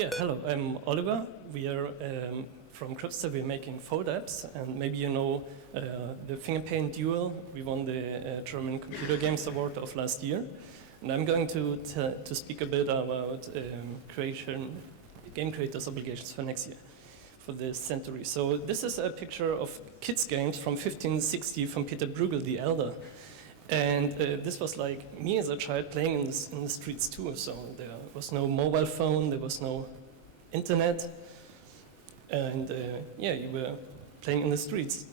Yeah, hello, I'm Oliver. We are from Cribster. We're making FoldApps, and maybe you know the FingerPaint Duel. We won the German Computer Games Award of last year. And I'm going to speak a bit about game creators' obligations for next year, for this century. So this is a picture of kids' games from 1560 from Peter Bruegel the Elder. And this was like me as a child playing in the streets too. So there was no mobile phone, there was no internet. And yeah, you were playing in the streets.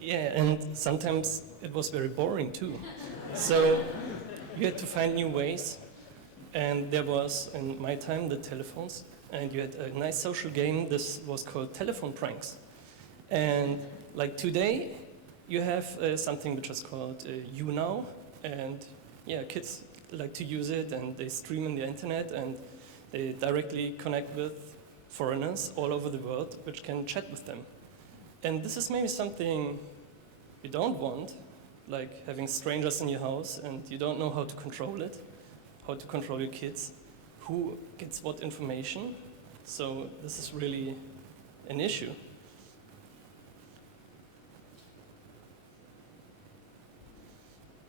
Yeah, and sometimes it was very boring too. So you had to find new ways. And there was, in my time, the telephones. And you had a nice social game. This was called telephone pranks. And like today, you have something which is called YouNow. And yeah, kids like to use it, and they stream on the internet, and they directly connect with foreigners all over the world, which can chat with them. And this is maybe something you don't want, like having strangers in your house, and you don't know how to control it, how to control your kids, who gets what information. So this is really an issue.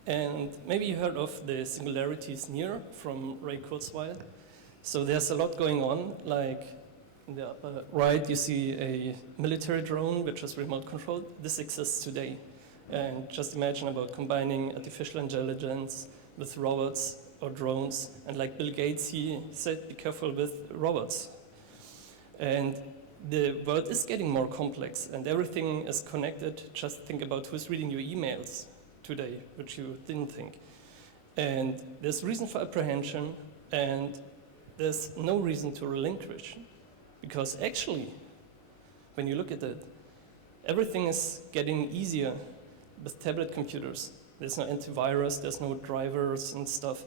And maybe you heard of the singularities near from Ray Kurzweil. So there's a lot going on, like in the upper right you see a military drone which is remote controlled. This exists today. And just imagine about combining artificial intelligence with robots or drones. And like Bill Gates, he said, be careful with robots. And the world is getting more complex and everything is connected. Just think about who's reading your emails today, which you didn't think. And there's reason for apprehension, and there's no reason to relinquish. Because actually, when you look at it, everything is getting easier with tablet computers. There's no antivirus, there's no drivers and stuff.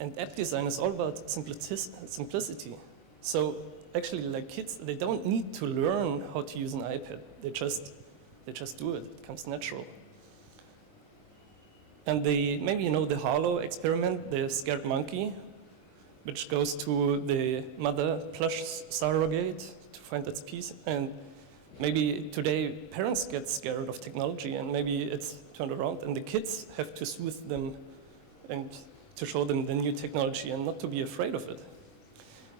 And app design is all about simplicity. So actually, like kids, they don't need to learn how to use an iPad. They just do it. It comes natural. And maybe you know the Harlow experiment, the scared monkey, which goes to the mother plush surrogate to find its peace. And maybe today parents get scared of technology, and maybe it's turned around, and the kids have to soothe them and to show them the new technology and not to be afraid of it.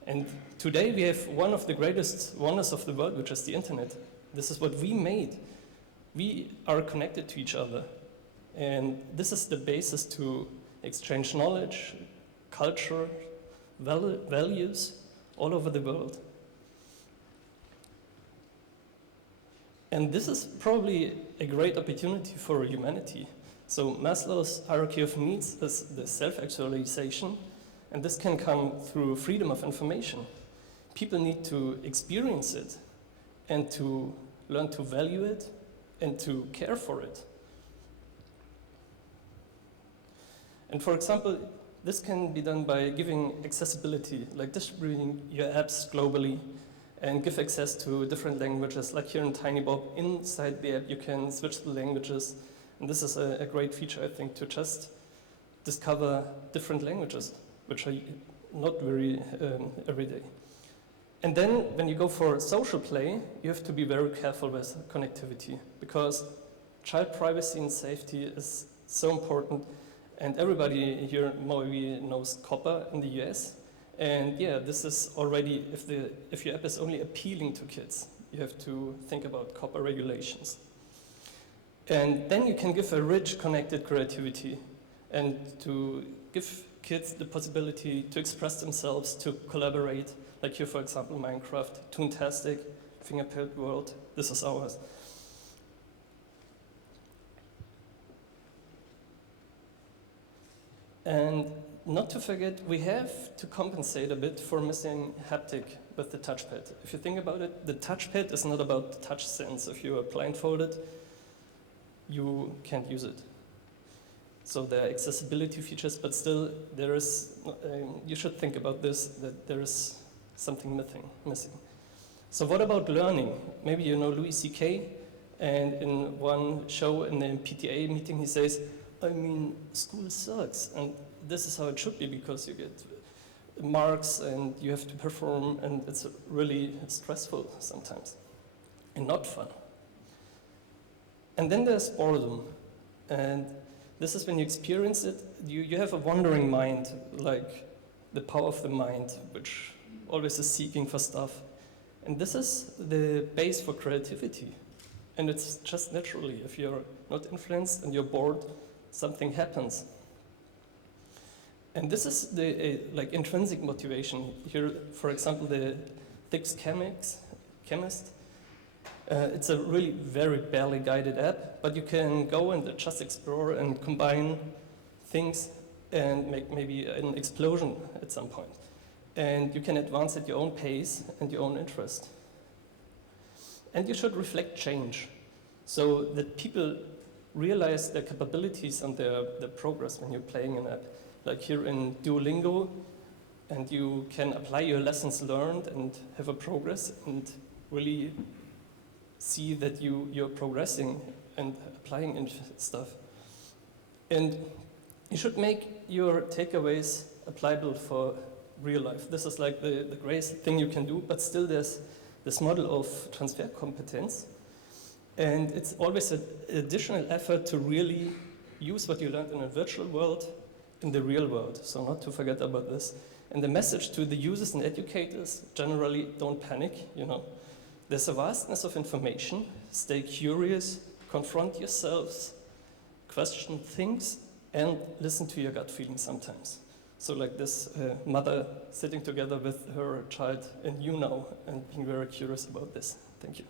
And today we have one of the greatest wonders of the world, which is the internet. This is what we made. We are connected to each other. And this is the basis to exchange knowledge, culture, values all over the world. And this is probably a great opportunity for humanity. So Maslow's hierarchy of needs is the self-actualization, and this can come through freedom of information. People need to experience it and to learn to value it and to care for it. And for example, this can be done by giving accessibility, like distributing your apps globally and give access to different languages. Like here in TinyBob, inside the app you can switch the languages. And this is a great feature, I think, to just discover different languages, which are not very everyday. And then when you go for social play, you have to be very careful with connectivity, because child privacy and safety is so important. And everybody here maybe knows copper in the US. And yeah, this is already, if your app is only appealing to kids, you have to think about copper regulations. And then you can give a rich connected creativity and to give kids the possibility to express themselves, to collaborate, like here, for example, Minecraft, Toontastic, FingerPaint World, this is ours. And not to forget, we have to compensate a bit for missing haptic with the touchpad. If you think about it, the touchpad is not about the touch sense. If you are blindfolded, you can't use it. So there are accessibility features, but still there is, you should think about this, that there is something missing. So what about learning? Maybe you know Louis C.K., and in one show in the PTA meeting he says, I mean, school sucks, and this is how it should be because you get marks and you have to perform, and it's really stressful sometimes and not fun. And then there's boredom, and this is when you experience it, you have a wandering mind, like the power of the mind, which always is seeking for stuff. And this is the base for creativity. And it's just naturally, if you're not influenced and you're bored, something happens. And this is the like intrinsic motivation. Here, for example, the Thick's Chemist. It's a really very barely guided app, but you can go and just explore and combine things and make maybe an explosion at some point. And you can advance at your own pace and your own interest. And you should reflect change so that people realize their capabilities and their progress when you're playing an app. Like here in Duolingo, and you can apply your lessons learned and have a progress and really see that you're progressing and applying into stuff. And you should make your takeaways applicable for real life. This is like the greatest thing you can do, but still there's this model of transfer competence. And it's always an additional effort to really use what you learned in a virtual world in the real world, so not to forget about this. And the message to the users and educators, generally, don't panic, you know. There's a vastness of information, stay curious, confront yourselves, question things, and listen to your gut feeling sometimes. So like this mother sitting together with her child and you now, and being very curious about this. Thank you.